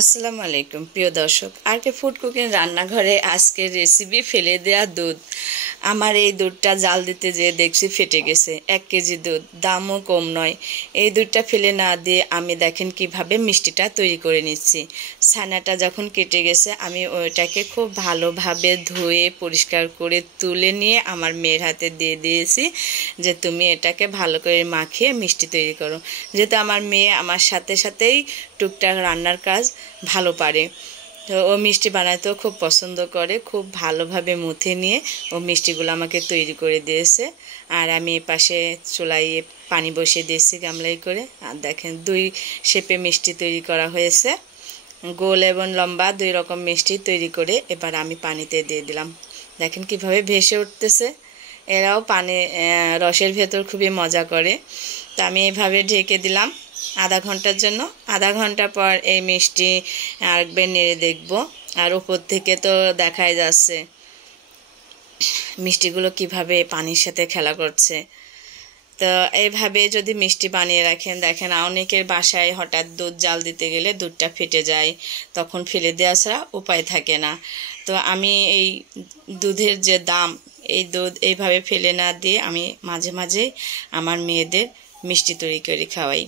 আসসালামু আলাইকুম প্রিয় দর্শক, আরকে ফুড কুকিং রান্নাঘরে আজকের রেসিপি ফেলে দেওয়া দুধ। আমার এই দুধটা জাল দিতে যেয়ে দেখছি ফেটে গেছে। 1 কেজি দুধ, দামও কম নয়। এই দুধটা ফেলে না দিয়ে আমি দেখেন কিভাবে মিষ্টিটা তৈরি করে নিচ্ছি। ছানাটা যখন কেটে গেছে আমি ওইটাকে খুব ভালোভাবে ধুয়ে পরিষ্কার করে তুলে নিয়ে আমার মেয়ের হাতে দিয়ে দিয়েছি যে তুমি এটাকে ভালো করে মাখিয়ে মিষ্টি তৈরি করো। যেহেতু আমার মেয়ে আমার সাথে সাথেই টুকটাক রান্নার কাজ ভালো পারে, তো ও মিষ্টি বানাতেও খুব পছন্দ করে। খুব ভালোভাবে মুথে নিয়ে ও মিষ্টিগুলো আমাকে তৈরি করে দিয়েছে। আর আমি পাশে চুলায় পানি বসিয়ে দিয়েছি গামলাই করে। আর দেখেন 2 শেপে মিষ্টি তৈরি করা হয়েছে, গোল এবং লম্বা 2 রকম মিষ্টি তৈরি করে এবার আমি পানিতে দিয়ে দিলাম। দেখেন কিভাবে ভেসে উঠতেছে। এরাও পানি রসের ভেতর খুবই মজা করে। তো আমি এইভাবে ঢেকে দিলাম আধা ঘন্টার জন্য। আধা ঘন্টা পর এই মিষ্টি আরেকবার নেড়ে দেখব। আর উপর থেকে তো দেখাই যাচ্ছে মিষ্টিগুলো কিভাবে পানির সাথে খেলা করছে। তো এইভাবে যদি মিষ্টি বানিয়ে রাখেন, দেখেন অনেকের বাসায় হঠাৎ দুধ জাল দিতে গেলে দুধটা ফেটে যায়, তখন ফেলে দেওয়া ছাড়া উপায় থাকে না। তো আমি এই দুধের যে দাম, এই দুধ এইভাবে ফেলে না দিয়ে আমি মাঝে মাঝে আমার মেয়েদের মিষ্টি তৈরি করে খাওয়াই।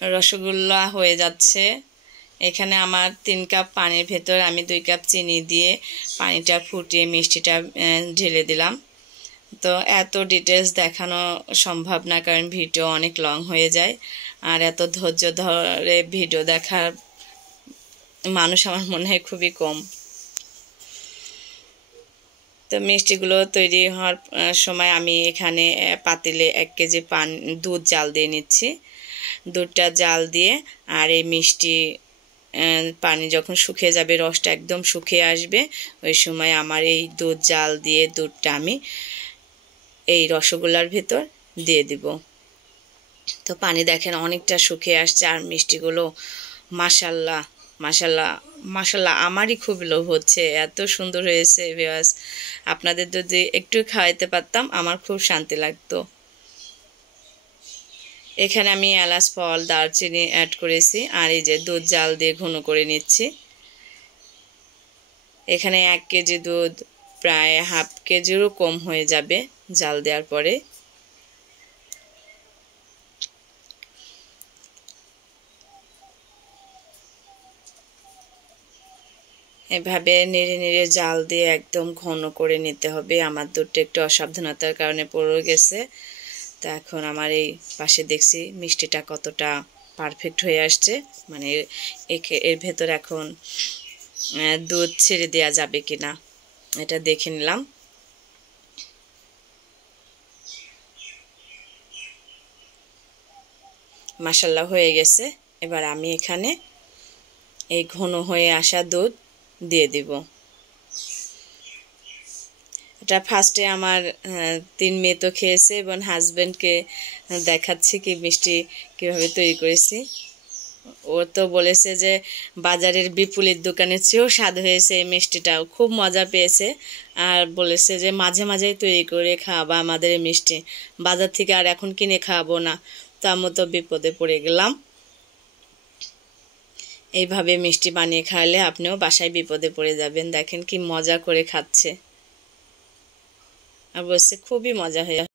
রসগোল্লা হয়ে যাচ্ছে। এখানে আমার 3 কাপ পানির ভেতর আমি 2 কাপ চিনি দিয়ে পানিটা ফুটিয়ে মিষ্টিটা ঢেলে দিলাম। তো এত ডিটেলস দেখানো সম্ভব না, কারণ ভিডিও অনেক লং হয়ে যায়। আর এত ধৈর্য ধরে ভিডিও দেখার মানুষ আমার মনে হয় খুবই কম। তো মিষ্টিগুলো তৈরি হওয়ার সময় আমি এখানে পাতিলে 1 কেজি দুধ জাল দিয়ে নিচ্ছি। দুধটা জাল দিয়ে আর এই মিষ্টি পানি যখন শুকিয়ে যাবে, রসটা একদম শুকিয়ে আসবে, ওই সময় আমার এই দুধ জাল দিয়ে দুধটা আমি এই রসগোল্লার ভেতর দিয়ে দিব। তো পানি দেখেন অনেকটা শুকিয়ে আসছে আর মিষ্টিগুলো মাশাল্লাহ মাশাল্লাহ মাশাল্লাহ আমারই খুব লোভ হচ্ছে, এত সুন্দর হয়েছে ভিউয়ার্স। আপনাদের যদি একটু খাওয়াইতে পারতাম আমার খুব শান্তি লাগতো। এখানে আমি এলাচ, ফল, দারচিনি অ্যাড করেছি আর এই যে দুধ জাল দিয়ে ঘন করে নিচ্ছি। এখানে 1 কেজি দুধ প্রায় হাফ কেজিরও কম হয়ে যাবে জাল দেওয়ার পরে। এভাবে নেড়ে নেড়ে জাল দিয়ে একদম ঘন করে নিতে হবে। আমার দুধটা একটু অসাবধানতার কারণে পড়ে গেছে। তো এখন আমার এই পাশে দেখছি মিষ্টিটা কতটা পারফেক্ট হয়ে আসছে, মানে এর ভেতর এখন দুধ ছেড়ে দেওয়া যাবে কিনা এটা দেখে নিলাম। মাশাল্লাহ হয়ে গেছে। এবার আমি এখানে এই ঘন হয়ে আসা দুধ দিয়ে দিব। এটা ফার্স্টে আমার 3 মেয়ে তো খেয়েছে এবং হাজব্যান্ডকে দেখাচ্ছি কি মিষ্টি কীভাবে তৈরি করেছি। ও তো বলেছে যে বাজারের বিপুলের দোকানের চেয়েও স্বাদ হয়েছে, এই মিষ্টিটাও খুব মজা পেয়েছে। আর বলেছে যে মাঝে মাঝেই তৈরি করে খাওয়াবা আমাদের এই মিষ্টি, বাজার থেকে আর এখন কিনে খাওয়াবো না। তার মতো বিপদে পড়ে গেলাম। এইভাবে মিষ্টি বানিয়ে খাওয়ালে আপনিও বাসায় বিপদে পড়ে যাবেন। দেখেন কি মজা করে খাচ্ছে আর বলছে খুবই মজা হয়ে